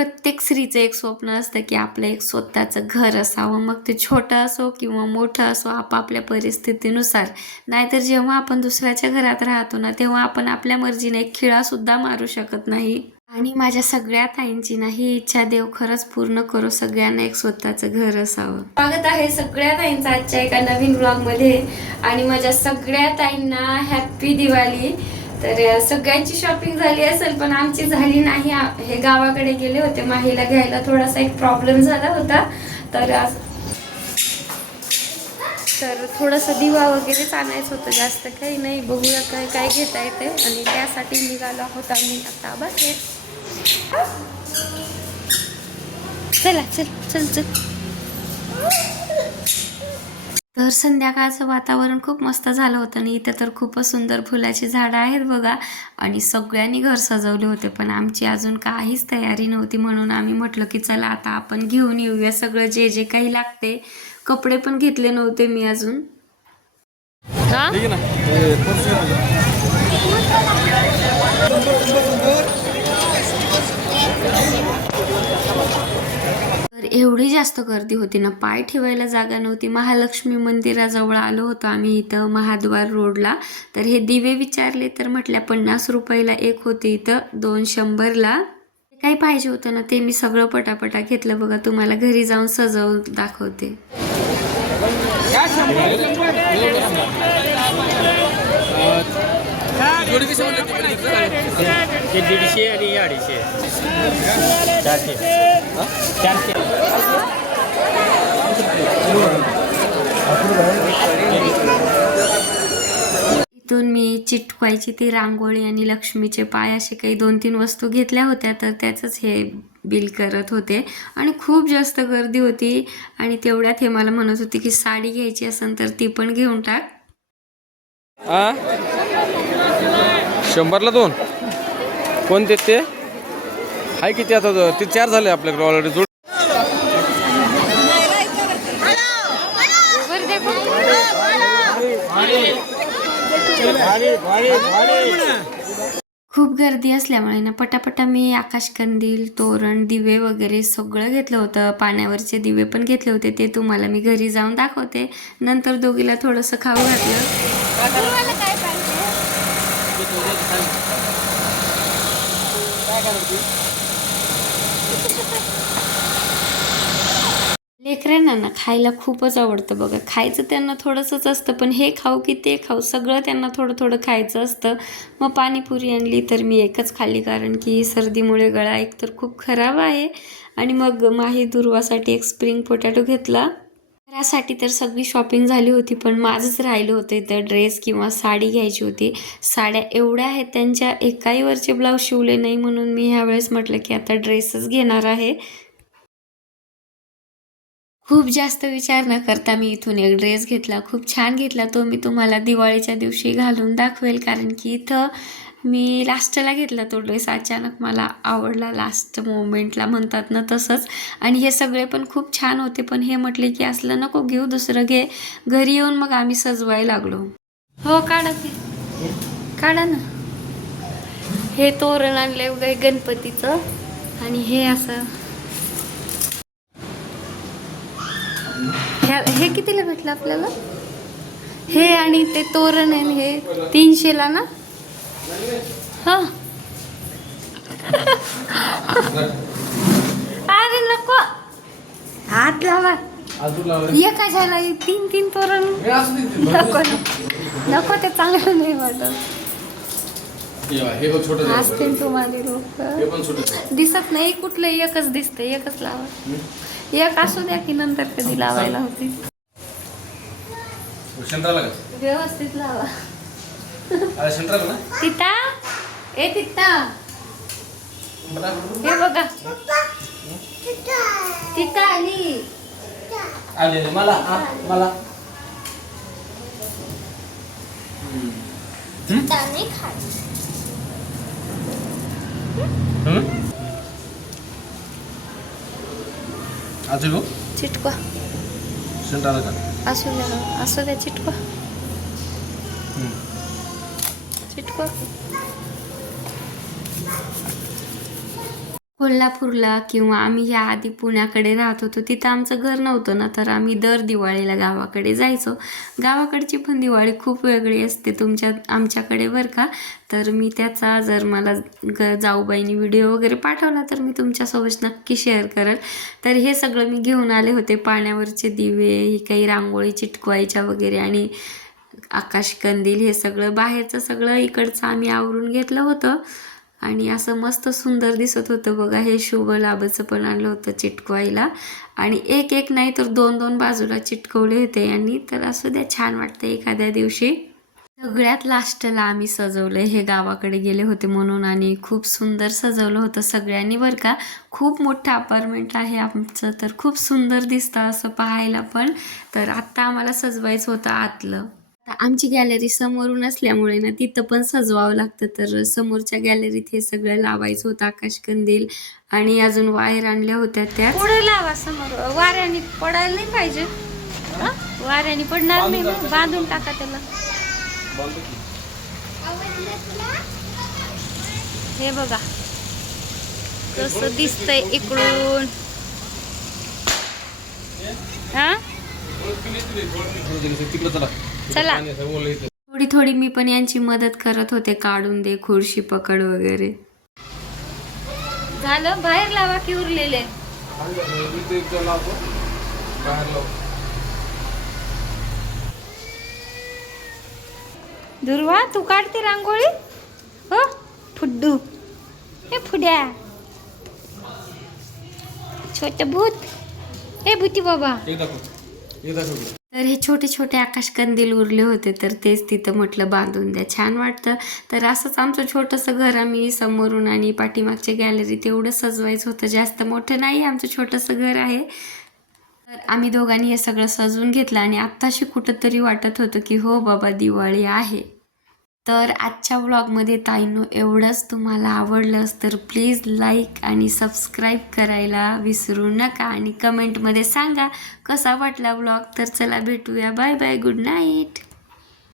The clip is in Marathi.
प्रत्येक स्त्रीचं एक स्वप्न असतं की आपलं एक स्वतःचं घर असावं. मग ते छोटं असो किंवा मोठं असो आपापल्या परिस्थितीनुसार. नाहीतर जेव्हा आपण दुसऱ्याच्या घरात राहतो ना तेव्हा आपण आपल्या मर्जीने एक खिळासुद्धा मारू शकत नाही. आणि माझ्या सगळ्या ताईंची ना ही इच्छा देव खरंच पूर्ण करो सगळ्यांना एक स्वतःचं घर असावं. स्वागत आहे सगळ्या ताईंचं आजच्या एका नवीन ब्लॉगमध्ये आणि माझ्या सगळ्या ताईंना हॅप्पी दिवाळी. तर सगळ्यांची शॉपिंग झाली असेल पण आमची झाली नाही. हे गावाकडे गेले होते माहीला घ्यायला थोडासा एक प्रॉब्लेम झाला होता. तर तर थोडंसं दिवा वगैरेच आणायचं होतं जास्त काही नाही. बघूया काय काय घेता येते. आणि त्यासाठी निघालो आहोत आम्ही आता. बाहेर चला चल चल चल. तर संध्याकाळचं वातावरण खूप मस्त झालं होतं आणि इथं तर खूपच सुंदर फुलाची झाडं आहेत बघा. आणि सगळ्यांनी घर सजवले होते पण आमची अजून काहीच तयारी नव्हती. म्हणून आम्ही म्हटलं की चला आता आपण घेऊन येऊया सगळं जे जे काही लागते. कपडे पण घेतले नव्हते मी अजून. एवढी जास्त गर्दी होती ना पाय ठेवायला जागा नव्हती. महालक्ष्मी मंदिराजवळ आलो होतो आम्ही इथं महाद्वार रोडला. तर हे दिवे विचारले तर म्हटल्या पन्नास रुपयाला एक होते इथं दोन शंभरला. काही पाहिजे होतं ना ते मी सगळं पटापटा घेतलं. बघा तुम्हाला घरी जाऊन सजवून दाखवते. ते दीडशे आणि हे अडीचशे. चारशे. चारशे. इथून मी चिटकवायची ती रांगोळी आणि लक्ष्मीचे पाय असे काही दोन तीन वस्तू घेतल्या होत्या तर त्याचंच हे बिल करत होते. आणि खूप जास्त गर्दी होती आणि तेवढ्यात हे मला म्हणत होते की साडी घ्यायची असेल तर ती पण घेऊन टाक. शंभरला दोन. कोणते ते? आहे किती आता ते चार झाले आपल्याकडे ऑलरेडी जोड खूप गर्दी असल्यामुळे ना पटापटा मी आकाशकंदील तोरण दिवे वगैरे सगळं घेतलं होतं. पाण्यावरचे दिवे पण घेतले होते. ते तुम्हाला मी घरी जाऊन दाखवते. नंतर दोघीला थोडंसं खाऊ घातलं. लेकरांना ना खायला खूपच आवडतं बघा. खायचं त्यांना थोडंसंच असतं पण हे खाऊ की ते खाऊ सगळं त्यांना थोडं थोडं खायचं असतं. मग पाणीपुरी आणली तर मी एकच खाल्ली कारण की सर्दीमुळे गळा एक तर खूप खराब आहे. आणि मग माही दुर्वासाठी एक स्प्रिंग पोटॅटो घेतला. त्यासाठी तर सगळी शॉपिंग झाली होती पण माझंच राहिलं होतं इथं ड्रेस किंवा साडी घ्यायची होती. साड्या एवढ्या आहेत त्यांच्या एकाही वरचे ब्लाऊज शिवले नाही म्हणून मी ह्यावेळेस म्हटलं की आता ड्रेसच घेणार आहे. खूप जास्त विचार न करता मी इथून एक ड्रेस घेतला खूप छान घेतला तो मी तुम्हाला दिवाळीच्या दिवशी घालून दाखवेल कारण की इथं मी लास्टला घेतला तो ड्रेस अचानक मला आवडला लास्ट मोमेंटला म्हणतात ना तसंच. आणि हे सगळे पण खूप छान होते पण हे म्हटले की असलं नको घेऊ दुसरं घे. घरी येऊन मग आम्ही सजवायला लागलो. हो काढा ते काढा ना. हे तोरण आणले वगैरे गणपतीचं. आणि हे असं. ह्या हे कितीला भेटलं आपल्याला? हे आणि ते तोरण आहे हे तीनशेला ना? अरे नको. हात लावा. एका झाला तीन तीन तोरण. नको नको. ते चांगलं नाही वाटत. हे असतील तुम्हाला लोक दिसत नाही कुठलं एकच दिसते एकच लावा. एक असू द्या की नंतर कधी लावायला होते. व्यवस्थित लावा. सेंट्राला ना तिता? ए तिता. हे बघा. तिता आली आले. मला मला. अजून गो चिटकवा. सेंट्राला का असू द्या असू द्या चिटकवा. कोल्हापूरला किंवा आम्ही ह्या आधी पुण्याकडे राहत होतो तिथं आमचं घर नव्हतं ना तर आम्ही दर दिवाळीला गावाकडे जायचो. गावाकडची पण दिवाळी खूप वेगळी असते तुमच्या आमच्याकडे बरं का? तर मी त्याचा जर मला ग जाऊबाईनी व्हिडिओ वगैरे पाठवला तर मी तुमच्यासोबत नक्की शेअर करेल. तर हे सगळं मी घेऊन आले होते पाण्यावरचे दिवे ही काही रांगोळी चिटकवायच्या वगैरे आणि आकाशकंदील हे सगळं बाहेरचं सगळं इकडचं आम्ही आवरून घेतलं होतं. आणि असं मस्त सुंदर दिसत होतं बघा. हे शुभ लाभचं पण आणलं होतं चिटकवायला. आणि एक एक नाही तर दोन दोन बाजूला चिटकवले होते. यांनी तर असं द्या छान वाटतं एखाद्या दिवशी. सगळ्यात लास्टला आम्ही सजवलं. हे गावाकडे गेले होते म्हणून आणि खूप सुंदर सजवलं होतं सगळ्यांनी बरं का. खूप मोठं अपार्टमेंट आहे आमचं. तर खूप सुंदर दिसतं असं पाहायला पण. तर आत्ता आम्हाला सजवायचं होतं आतलं. आमची गॅलरी समोरून असल्यामुळे ना तिथं पण सजवावं लागतं. तर समोरच्या गॅलरीत हे सगळं लावायचं होतं आकाशकंदील आणि अजून वायर आणल्या होत्या त्या पुढे लावा समोर. वाऱ्याने पडायला नाही पाहिजे. हा? वाऱ्याने पडणार नाही बांधून टाका त्याला. हे बघा. कसं दिसतंय इकडून. हा? चला. थोडी थोडी मी पण यांची मदत करत होते काढून दे खुर्शी पकड वगैरे. झालं? बाहेर लावा की उरलेले. दुर्वा तू काढते रांगोळी? हो? फुड्डू. हे फुड्या. छोट भूत. हे भूती बाबा. तर हे छोटे छोटे आकाशकंदील उरले होते तर तेच तिथं म्हटलं बांधून द्या. छान वाटतं. तर असंच आमचं छोटंसं घर आम्ही समोरून आणि पाठीमागच्या गॅलरीत एवढं सजवायचं होतं. जास्त मोठं नाही आमचं छोटंसं घर आहे. तर आम्ही दोघांनी हे सगळं सजवून घेतलं आणि आत्ताशी कुठंतरी वाटत होतं की हो बाबा दिवाळी आहे. तर आजच्या व्लॉगमध्ये ताईनो एवढंच तुम्हाला आवडलंच तर प्लीज लाईक आणि सबस्क्राईब करायला विसरू नका आणि कमेंटमध्ये सांगा कसा वाटला व्लॉग तर चला भेटूया. Bye bye good night